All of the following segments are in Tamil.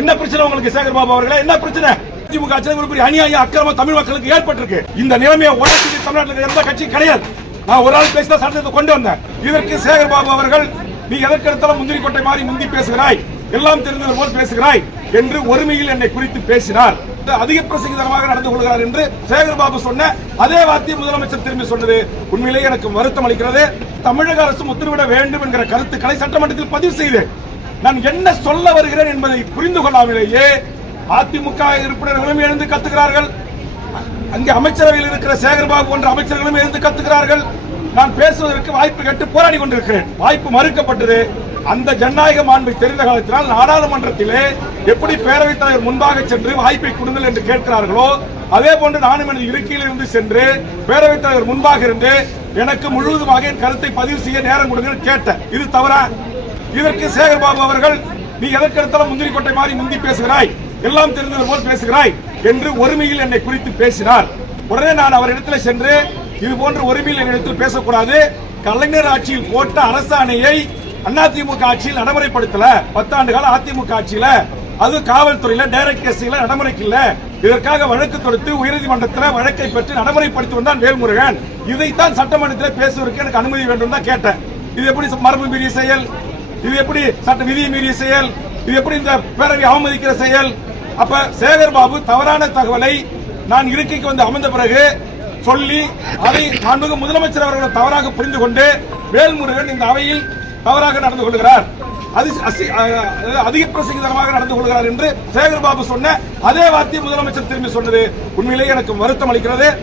என்ன பிரச்சனை உங்களுக்கு சேகர் பாபு அவர்களே? என்ன பிரச்சனை? திமுக ஆட்சியில் ஒரு பெரிய அநியாய அக்கிரம தமிழ் மக்களுக்கு ஏற்பட்டிருக்கு. இந்த நிலைமையை உடனே தமிழ்நாட்டில் எந்த கட்சி கிடையாது. நான் ஒரு ஆள் பேசினா சட்டத்தை கொண்டு வந்தேன். இதற்கு சேகர் பாபு அவர்கள் நீ எதற்கெடுத்தாலும் முந்திரி கொட்டை மாதிரி முந்தி பேசுகிறாய். எல்லாம் தெரிந்தது போல் பேசுகிறாய் என்று ஒருமையில் என்னை குறித்து பேசினார். அதிக பிரசங்கிதமாக நடந்து கொள்கிறார் என்று சேகர் பாபு சொன்ன அதே வார்த்தையை முதலமைச்சர் திரும்பி சொன்னது. உண்மையிலேயே எனக்கு வருத்தம் அளிக்கிறது. தமிழக அரசு உத்தரவிட வேண்டும் என்கிற கருத்துக்களை சட்டமன்றத்தில் பதிவு செய்தேன். நான் என்ன சொல்ல வருகிறேன் என்பதை புரிந்து கொள்ளாமலேயே அதிமுக உறுப்பினர்களும் எழுந்து கத்துகிறார்கள். அங்கே அமைச்சரவையில் இருக்கிற சேகர்பாபு போன்ற அமைச்சர்களும் எழுந்து கத்துகிறார்கள். நான் பேசுவதற்கு வாய்ப்பு கேட்டு போராடி கொண்டிருக்கிறேன். வாய்ப்பு மறுக்கப்பட்டது. அந்த ஜனநாயக மாண்பை தெரிந்த காலத்தினால் நாடாளுமன்றத்திலே எப்படி பேரவைத் தலைவர் முன்பாக சென்று வாய்ப்பை கொடுங்கள் என்று கேட்கிறார்களோ அதே போன்று நானும் எனது இருக்கையில் இருந்து சென்று பேரவைத் தலைவர் முன்பாக இருந்து எனக்கு முழுவதுமாக என் கருத்தை பதிவு செய்ய நேரம் கொடுங்கள் கேட்டேன். இது தவறா? இதற்கு சேகர்பாபு அவர்கள் நீ எதற்கெடுத்தாலும் முந்திரி கொட்டை மாதிரி முந்தி பேசுகிறாய்? எல்லாம் தெரிந்தது போல் பேசுகிறாய் என்று ஒருமையில் என்னை குறித்து பேசினார். உடனே நான் அவரிடத்தில் சென்று இது போன்ற ஒருமையில் என்னிடத்தில் பேசக்கூடாது. கலைஞர் ஆட்சியில் போட்ட அரசாணையை அதிமுக ஆட்சியில் நடைமுறைப்படுத்தல. பத்தாண்டு கால அதிமுக ஆட்சியில. அது காவல்துறையில டைரக்ட் கேஸ்ல நடைமுறைக்கு இல்ல இதற்காக வழக்கு தொடுத்து உயர்நீதிமன்றத்தில் வழக்கை பெற்று நடைமுறைப்படுத்தி வந்தான் வேல்முருகன். இதைத்தான் சட்டமன்றத்தில் பேசுவதற்கு எனக்கு அனுமதி வேண்டும் தான் கேட்டேன். இது எப்படி மரபு மீறிய செயல்? இது எப்படி சட்ட விதியை மீறிய செயல்? இது எப்படி இந்த பேரவை அவமதிக்கிற செயல்? அப்ப சேகர் பாபு தவறான தகவலை நான் இருக்கைக்கு வந்து அமர்ந்த பிறகு சொல்லி அதை மாண்புமிகு முதலமைச்சர் அவர்கள் தவறாக புரிந்து கொண்டு வேல்முருகன் இந்த அவையில் தவறாக நடந்து கொள்கிறார். அசி- அதிக பிரசங்கிதமாக நடந்து கொள்கிறார் என்று சேகர் பாபு சொன்ன அதே வார்த்தையை முதலமைச்சர் திரும்பி சொன்னது. உண்மையிலேயே எனக்கு வருத்தம் அளிக்கிறது.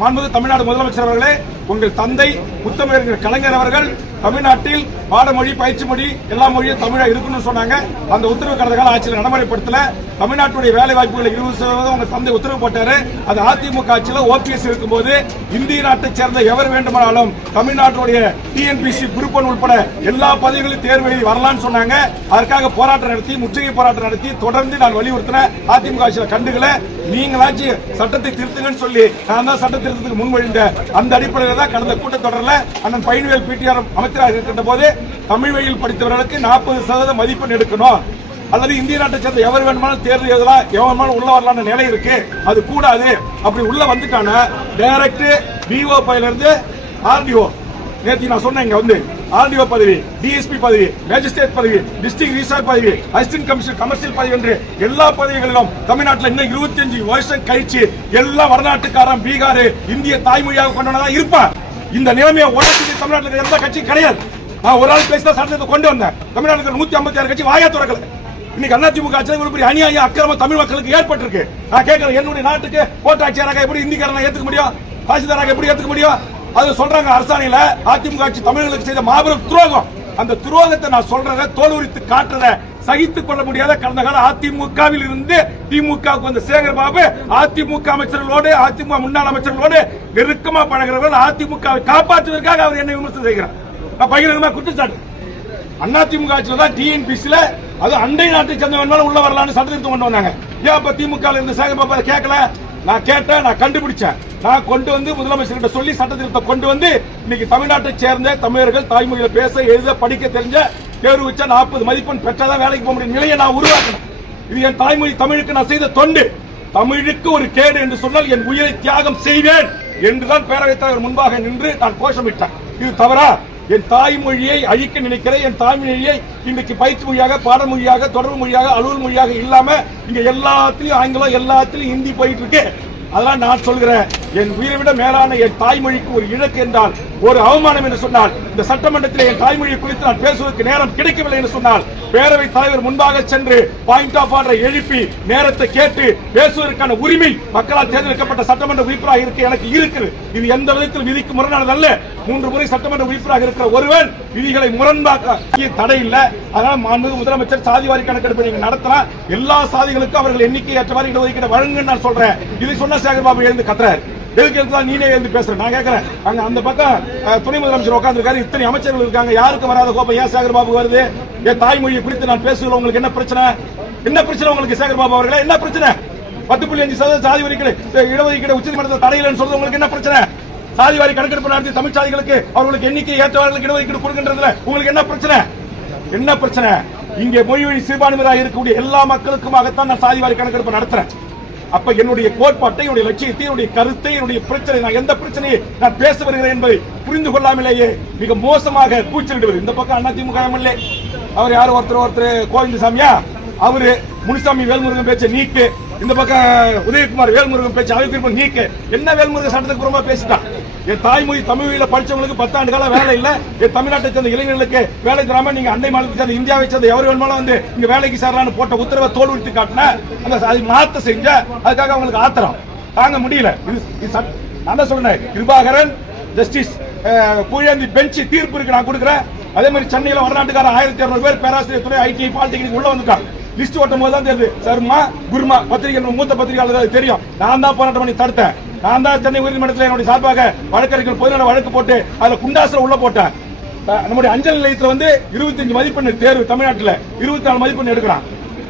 மாண்புமிகு தமிழ்நாடு முதலமைச்சர் அவர்களே உங்கள் தந்தை முத்தமிழர் கலைஞர் அவர்கள் தமிழ்நாட்டில் பாடமொழி பயிற்சி மொழி எல்லா மொழியும் தமிழா இருக்கணும்னு சொன்னாங்க. அந்த உத்தரவு கடந்த கால ஆட்சியில் நடைமுறைப்படுத்தல. தமிழ்நாட்டுடைய வேலை வாய்ப்புகளை இருபது சதவீதம் உங்க தந்தை உத்தரவு போட்டாரு. அது அதிமுக ஆட்சியில் ஓபிஎஸ் இருக்கும்போது இந்திய நாட்டை சேர்ந்த எவர் வேண்டுமானாலும் தமிழ்நாட்டுடைய டிஎன்பிசி குரூப் ஒன் உட்பட எல்லா பதவிகளும் தேர்வு எழுதி வரலாம்னு சொன்னாங்க. அதற்காக போராட்டம் நடத்தி முற்றுகை போராட்டம் நடத்தி தொடர்ந்து நான் வலியுறுத்தினேன் அதிமுக ஆட்சியில் கண்டுகளை நீங்களாச்சும் சட்டத்தை திருத்துங்கன்னு சொல்லி நான் தான் சட்ட திருத்தத்துக்கு முன்மொழிந்த அந்த அடிப்படையில் இருக்கிறதா கடந்த கூட்டத்தொடரில் அண்ணன் பைன்வேல் பிடிஆர் அமைச்சராக இருக்கின்ற போது தமிழ் வழியில் படித்தவர்களுக்கு நாற்பது சதவீதம் மதிப்பெண் எடுக்கணும். அல்லது இந்திய நாட்டை சேர்ந்த எவர் வேணுமானாலும் தேர்வு எழுதலாம் எவர் வேணுமானாலும் உள்ள வரலாம்னு நிலை இருக்கு. அது கூடாது. அப்படி உள்ள வந்துட்டானா டைரக்ட் விஓ பையில இருந்து ஆர்டிஓ நேற்று நான் சொன்னேன் இங்க வந்து. ஆர்டிஓ பதவி டிஎஸ்பி பதவி மேஜிஸ்ட்ரேட் பதவி டிஸ்ட்ரிக்ட் ரிசார்ட் பதவி அசிஸ்டன்ட் கமிஷனர் கமர்ஷியல் பதவி என்று எல்லா பதவிகளிலும் தமிழ்நாட்டில் இன்னும் 25 வருஷம் கழிச்சு எல்லா வடநாட்டுக்காரன் பீகார் இந்திய தாய்மொழியாக கொண்டவனா இருப்பான். இந்த நிலைமையை உடனே தமிழ்நாட்டில் எந்த கட்சியும் கிடையாது. நான் ஒரு ஆள் பேசி தான் சட்டத்தை கொண்டு வந்தேன். தமிழ்நாட்டில் நூத்தி ஐம்பத்தி ஆறு கட்சி வாயா திறக்கல. இன்னைக்கு அதிமுக ஆட்சி ஒரு பெரிய அநியாய அக்கிரம தமிழ் மக்களுக்கு ஏற்பட்டிருக்கு. நான் கேட்கிறேன் என்னுடைய நாட்டுக்கு கோட்டாட்சியராக எப்படி இந்திக்காரனை ஏத்துக்க முடியும்? தாசில்தாராக எப்படி ஏத்துக்க முடியும்? அது சொல்றாங்க அரசாணையில அதிமுக ஆட்சி தமிழர்களுக்கு செய்த மாபெரும் துரோகம். அந்த துரோகத்தை நான் சொல்றத தோல் உரித்து காட்டுறத சகித்துக் கொள்ள முடியாத கடந்த கால அதிமுகவில் இருந்து திமுகவுக்கு வந்த சேகர் பாபு அதிமுக அமைச்சர்களோடு அதிமுக முன்னாள் அமைச்சர்களோடு நெருக்கமா பழகிறவர்கள் அதிமுகவை காப்பாற்றுவதற்காக அவர் என்னை விமர்சனம் செய்கிறார். நான் பகிரங்கமா குற்றச்சாட்டு. அதிமுக ஆட்சியில் தான் டிஎன்பிசியில் அது அண்டை நாட்டை சேர்ந்த வேணாலும் உள்ள வரலாம்னு சட்டத்திருத்தம் கொண்டு வந்தாங்க. ஏன் அப்ப திமுக இருந்து சேகர் பாபு கேட்கல? நான் கேட்டேன் நான் கண்டுபிடிச்சேன். நான் கொண்டு வந்து முதலமைச்சர்கிட்ட சொல்லி சட்டத்திருத்தம் கொண்டு வந்து இன்னைக்கு தமிழ்நாட்டை சேர்ந்த தமிழர்கள் தாய்மொழியில பேச எழுத படிக்க தெரிஞ்ச தேர்வு வச்சா நாற்பது மதிப்பெண் பெற்றாதான் வேலைக்கு போக முடியும். நிலையை நான் உருவாக்கணும். இது என் தாய்மொழி தமிழுக்கு நான் செய்த தொண்டு. தமிழுக்கு ஒரு கேடு என்று சொன்னால் என் உயிரை தியாகம் செய்வேன் என்றுதான் பேரவைத் தலைவர் முன்பாக நின்று நான் கோஷமிட்டேன். இது தவறா? என் தாய்மொழியை அழிக்க நினைக்கிற என் தாய்மொழியை இன்றைக்கு பயிற்சி மொழியாக பாடமொழியாக தொடர்பு மொழியாக அலுவல் மொழியாக இல்லாம இங்க எல்லாத்துலயும் ஆங்கிலம் எல்லாத்துலயும் ஹிந்தி போயிட்டு இருக்கு அதெல்லாம் நான் சொல்கிறேன். என் உயிரை விட மேலான என் தாய்மொழிக்கு ஒரு இழக்கு என்றால் ஒரு அவமானம் என்று சொன்னால் இந்த சட்டமன்றத்தில் என் தாய்மொழி குறித்து நான் பேசுவதற்கு நேரம் கிடைக்கவில்லை என்று சொன்னால் பேரவைத் தலைவர் முன்பாக சென்று பாயிண்ட் ஆஃப் ஆர்டரை எழுப்பி நேரத்தை கேட்டு பேசுவதற்கான உரிமை மக்களால் தேர்ந்தெடுக்கப்பட்ட சட்டமன்ற உறுப்பினராக இருக்க எனக்கு இருக்குது. இது எந்த விதத்தில் விதிக்கு முரணானதல்ல. மூன்று முறை சட்டமன்ற உறுப்பினராக இருக்கிற ஒருவன் விதிகளை முரண்பாக்க தடை இல்லை. அதனால மாண்புமிகு முதலமைச்சர் சாதிவாரி கணக்கெடுப்பு நீங்க நடத்தலாம். எல்லா சாதிகளுக்கும் அவர்கள் எண்ணிக்கை ஏற்றவாறு இடஒதுக்கீடு வழங்குன்னு நான் சொல்றேன். இதை சொன்ன சேகர் பாபு எழுந்து கத்துறாரு. எதுக்கு எடுத்து நீனே எழுந்து பேசுறேன் நான் கேட்கறேன் அங்க அந்த பக்கம் துணை முதலமைச்சர் உட்காந்துருக்காரு இத்தனை அமைச்சர்கள் இருக்காங்க. யாருக்கு வராத கோபம் ஏன் சேகர் பாபு வருது? என் தாய்மொழியை குறித்து நான் பேசுகிறேன் உங்களுக்கு என்ன பிரச்சனை? என்ன பிரச்சனை உங்களுக்கு சேகர் பாபு அவர்களே? என்ன பிரச்சனை? பத்து புள்ளி அஞ்சு சதவீதம் சாதி வரிகளை இடஒதுக்கீடு உச்சநீதிமன்றத்தில் தடையில்லைன்னு சொல்றது உங்களுக்கு என்ன பிரச்சனை? சாதி வாரி கணக்கெடுப்பு நடத்தி தமிழ் சாதிகளுக்கு அவர்களுக்கு எண்ணிக்கை ஏற்றவர்களுக்கு இடஒதுக்கீடு கொடுக்கின்றதுல உங்களுக்கு என்ன பிரச்சனை? என்ன பிரச்சனை? இங்கே மொழி வழி சிறுபான்மையாக இருக்கக்கூடிய எல்லா மக்களுக்குமாகத்தான் நான் சாதிவாரி கணக்கெடுப்பு நடத்துறேன். அப்ப என்னுடைய கோட்பாட்டை என்னுடைய லட்சியத்தை என்னுடைய கருத்தை என்னுடைய பிரச்சனை நான் எந்த பிரச்சனையை நான் பேச வருகிறேன் என்பதை புரிந்து கொள்ளாமலேயே மிக மோசமாக கூச்சலிடுவது. இந்த பக்கம் அதிமுக எம்எல்ஏ அவர் யார்? ஒருத்தர் ஒருத்தர் கோவிந்தசாமியா? அவரு முனிசாமி வேல்முருகன் பேச்ச நீக்கு. இந்த பக்கம் உதயகுமார் வேல்முருகன் பேச்சு அவைப்பிருப்பம் நீக்கு. என்ன வேல்முருகன் சட்டத்துக்கு புறமா பேசிட்டான்? என் தாய்மொழி தமிழில் படிச்சவங்களுக்கு பத்தாண்டு கால வேலை இல்ல. என் தமிழ்நாட்டை சேர்ந்த இளைஞர்களுக்கு வேலை தராம நீங்க அண்டை மாநிலத்தை சேர்ந்த இந்தியாவை சேர்ந்த எவரு வேணுமாலும் வந்து இங்க வேலைக்கு சேரலாம்னு போட்ட உத்தரவை தோல் விட்டு காட்டின அந்த அதை மாத்த செஞ்ச அதுக்காக அவங்களுக்கு ஆத்திரம். தாங்க முடியல. இது நான் தான் கிருபாகரன் ஜஸ்டிஸ் புயந்தி பெஞ்ச் தீர்ப்பு இருக்கு நான் கொடுக்குறேன். அதே மாதிரி சென்னையில் வடநாட்டுக்கார ஆயிரத்தி இரநூறு பேர் பேராசிரியர் துறை ஐடி பாலிடெக்னிக் உள்ள வந்திருக்காங்க லிஸ்ட் ஓட்டும் போது தான் தெரியுது. சர்மா குருமா பத்திரிகை மூத்த பத்திரிகையாளர் தெரியும். நான் தான் போராட்டம் பண்ணி தடுத்தேன். நான் தான் சென்னை உயர்நீதிமன்றத்தில் என்னுடைய சார்பாக வழக்கறிஞர் பொதுநல வழக்கு போட்டு அதில் குண்டாசுல உள்ள போட்டேன். நம்முடைய அஞ்சல் நிலையத்தில் வந்து 25 மதிப்பெண் தேர்வு தமிழ்நாட்டில் இருபத்தி நாலு மதிப்பெண் எடுக்கிறான்.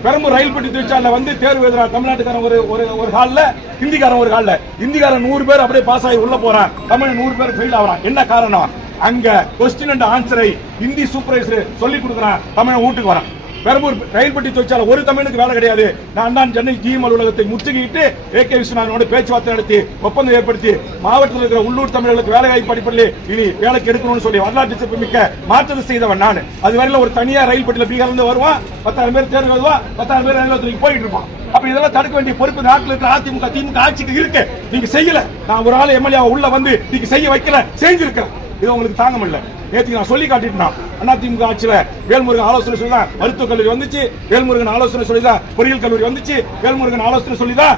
பெரம்பூர் ரயில் பெட்டி தொழிற்சாலையில் வந்து தேர்வு எழுதுறான் தமிழ்நாட்டுக்காரன் ஒரு ஒரு ஒரு ஹாலில் ஹிந்திக்காரன் ஒரு ஹாலில். ஹிந்திக்காரன் நூறு பேர் அப்படியே பாஸ் ஆகி உள்ள போறான். தமிழ் நூறு பேர் ஃபெயில் ஆகிறான். என்ன காரணம்? அங்க கொஸ்டின் அண்ட் ஆன்சரை ஹிந்தி சூப்பர்வைசர் சொல்லி கொடுக்குறான். தமிழன் வீட்டுக்கு வரான். பெரம்பூர் ரயில் பெட்டி தொழிற்சாலை ஒரு தமிழுக்கு வேலை கிடையாது. நான் தான் சென்னை ஜிஎம் அலுவலகத்தை முற்றுகிட்டு ஏ கே விஸ்வநாதனோடு பேச்சுவார்த்தை நடத்தி ஒப்பந்தம் ஏற்படுத்தி மாவட்டத்தில் இருக்கிற உள்ளூர் தமிழர்களுக்கு வேலை வாய்ப்பு அடிப்படையில் இனி வேலைக்கு எடுக்கணும்னு சொல்லி வரலாற்று சிறப்பு மிக்க மாற்றத்தை செய்தவன் நான். அது வரையில் ஒரு தனியார் ரயில் பெட்டியில் பீகார்ல இருந்து வருவான் பத்தாயிரம் பேர் தேர்வு எழுதுவான் பத்தாயிரம் பேர் ரயில் நிலையத்துக்கு போயிட்டு இருப்பான் அப்ப இதெல்லாம் தடுக்க வேண்டிய பொறுப்பு நாட்டில் இருக்கிற அதிமுக திமுக ஆட்சிக்கு இருக்கு. நீங்க செய்யல. நான் ஒரு ஆள் எம்எல்ஏ உள்ள வந்து நீங்க செய்ய வைக்கல செஞ்சிருக்கிறேன். இது உங்களுக்கு தாங்க முடியல நேற்று நான் சொல்லி காட்டிட்டேன்? அதிமுக ஆட்சியில் வேல்முருகன் ஆலோசனை சொல்லி தான் மருத்துவக் கல்லூரி வந்துச்சு. வேல்முருகன் ஆலோசனை சொல்லி தான் பொறியியல் கல்லூரி வந்துச்சு. வேல்முருகன் ஆலோசனை சொல்லி தான்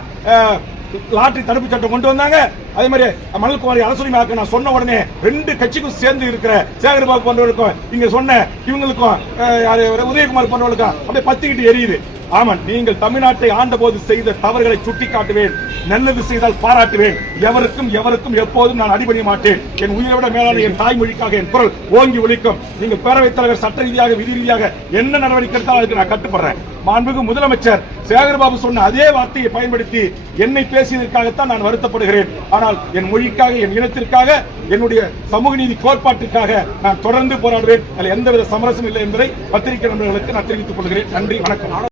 லாட்டரி தடுப்பு சட்டம் கொண்டு வந்தாங்க. அதே மாதிரி மணல் குமாரி அரசுரிமையாக்க நான் சொன்ன உடனே ரெண்டு கட்சிக்கும் சேர்ந்து இருக்கிற சேகர்பாபு போன்றவர்களுக்கும் இங்க சொன்ன இவங்களுக்கும் யாரு, உதயகுமார் போன்றவர்களுக்கும் அப்படியே பத்திக்கிட்டு எரியுது. ஆமாம் நீங்கள் தமிழ்நாட்டை ஆண்டபோது செய்த தவறுகளை சுட்டிக்காட்டுவேன். நல்லது செய்தால் பாராட்டுவேன். எவருக்கும் எவருக்கும் எப்போதும் நான் அடிபணிய மாட்டேன். என் உயிரை விட மேலான என் தாய்மொழிக்காக என் குரல் ஓங்கி ஒழிக்கும் நீங்கள் பேரவைத் தலைவர் சட்ட ரீதியாக விதி ரீதியாக என்ன நடவடிக்கை எடுத்தாலும் அதுக்கு நான் கட்டுப்படுறேன். மாண்புக்கு முதலமைச்சர் சேகர்பாபு சொன்ன அதே வார்த்தையை பயன்படுத்தி என்னை பேசியதற்காகத்தான் நான் வருத்தப்படுகிறேன். ஆனால் ஆனால் என் மொழிக்காக என் இனத்திற்காக என்னுடைய சமூக நீதி கோட்பாட்டிற்காக நான் தொடர்ந்து போராடுவேன். அதில் எந்தவித சமரசம் இல்லை என்பதை பத்திரிகை நண்பர்களுக்கு நான் தெரிவித்துக் கொள்கிறேன். நன்றி வணக்கம்.